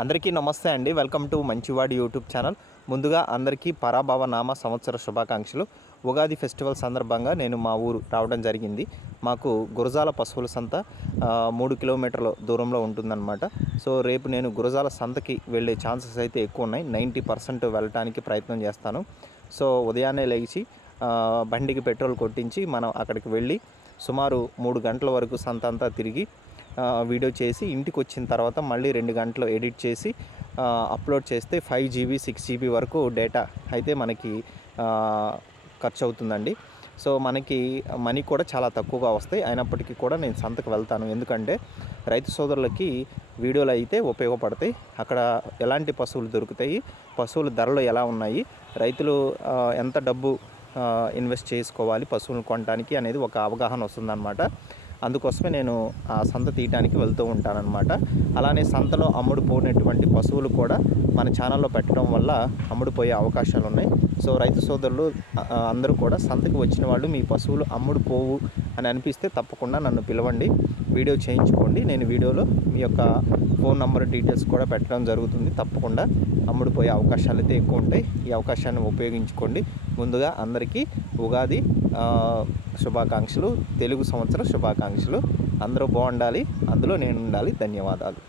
అందరికీ నమస్తే అండి. వెల్కమ్ టు మంచివాడి యూట్యూబ్ ఛానల్. ముందుగా అందరికీ పరాభవ నామ సంవత్సర శుభాకాంక్షలు. ఉగాది ఫెస్టివల్ సందర్భంగా నేను మా ఊరు రావడం జరిగింది. మాకు గురజాల పశువుల సంత 3 కిలోమీటర్ల దూరంలో ఉంటుందన్నమాట. సో రేపు నేను గురజాల సంతకి వెళ్ళే ఛాన్సెస్ అయితే ఎక్కువ ఉన్నాయి. 90% వెళ్ళటానికి ప్రయత్నం చేస్తాను. సో ఉదయాన్నే లేచి బండికి పెట్రోల్ కొట్టించి మనం అక్కడికి వెళ్ళి సుమారు 3 గంటల వరకు సంత అంతా తిరిగి వీడియో చేసి ఇంటికి వచ్చిన తర్వాత మళ్ళీ 2 గంటలు ఎడిట్ చేసి అప్లోడ్ చేస్తే 5 GB 6 GB వరకు డేటా అయితే మనకి ఖర్చు అవుతుందండి. సో మనకి మనీ కూడా చాలా తక్కువగా వస్తాయి. అయినప్పటికీ కూడా నేను సంతకు వెళ్తాను. ఎందుకంటే రైతు సోదరులకి వీడియోలు అయితే ఉపయోగపడతాయి. అక్కడ ఎలాంటి పశువులు దొరుకుతాయి, పశువుల ధరలు ఎలా ఉన్నాయి, రైతులు ఎంత డబ్బు ఇన్వెస్ట్ చేసుకోవాలి పశువులను కొనడానికి అనేది ఒక అవగాహన వస్తుందన్నమాట. అందుకోసమే నేను ఆ సంత తీయడానికి వెళ్తూ ఉంటానన్నమాట. అలానే సంతలో అమ్ముడుపోయినటువంటి పశువులు కూడా మన ఛానల్లో పెట్టడం వల్ల అమ్ముడుపోయే అవకాశాలు ఉన్నాయి. సో రైతు సోదరులు అందరూ కూడా సంతకి వచ్చిన వాళ్ళు మీ పశువులు అమ్ముడుపోవు అని అనిపిస్తే తప్పకుండా నన్ను పిలవండి, వీడియో చేయించుకోండి. నేను వీడియోలో మీ యొక్క ఫోన్ నెంబర్ డీటెయిల్స్ కూడా పెట్టడం జరుగుతుంది. తప్పకుండా అమ్ముడుపోయే అవకాశాలు అయితే ఎక్కువ ఉంటాయి. ఈ అవకాశాన్ని ఉపయోగించుకోండి. ముందుగా అందరికీ ఉగాది శుభాకాంక్షలు, తెలుగు సంవత్సర శుభాకాంక్షలు. అందరూ బాగుండాలి, అందులో నేను ఉండాలి. ధన్యవాదాలు.